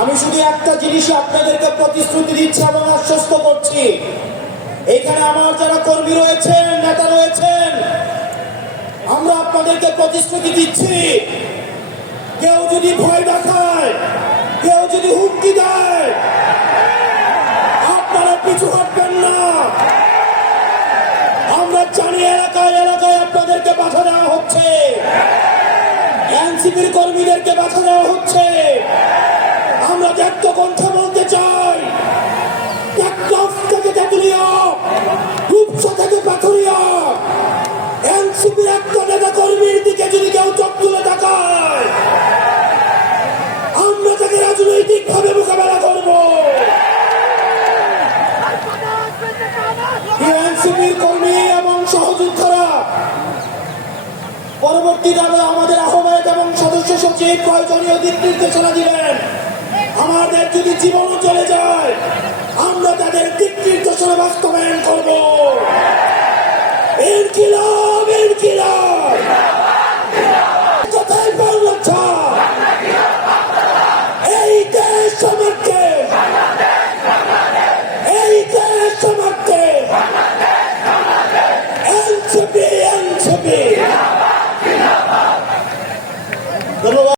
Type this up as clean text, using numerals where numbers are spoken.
আমি শুধু একটা জিনিস আপনাদেরকে প্রতিশ্রুতি দিচ্ছি এবং আশ্বস্ত করছি, এখানে আমার যারা কর্মী রয়েছেন, নেতা রয়েছেন, আমরা আপনাদেরকে প্রতিশ্রুতি দিচ্ছি, কেউ যদি ভয় দেখায়, কেউ যদি হুমকি দেয়, আপনারা পিছু হটবেন না। আমরা জানি এলাকায় এলাকায় আপনাদেরকে বাধা দেওয়া হচ্ছে, এনসিপির কর্মীদেরকে বাধা দেওয়া হচ্ছে। আমরা একটা কণ্ঠে বলতে চাই, টেকনাফ থেকে তেঁতুলিয়া, রূপসা থেকে পাথুরিয়া, এনসিপির একটা নেতা কর্মীর দিকে যদি কেউ চোখ তুলে তাকায়, আমরা তাকে রাজনৈতিক ভাবে মোকাবেলা করব। এনসিপির কর্মী এবং সহযোদ্ধারা পরবর্তীতে আমাদের আহ্বায়ক এবং সদস্য সচিব প্রয়োজনীয় দিক নির্দেশনা দিলেন। আমাদের যদি জীবনও চলে যায়, আমরা তাদের দিক নির্দেশনা বাস্তবায়ন করব।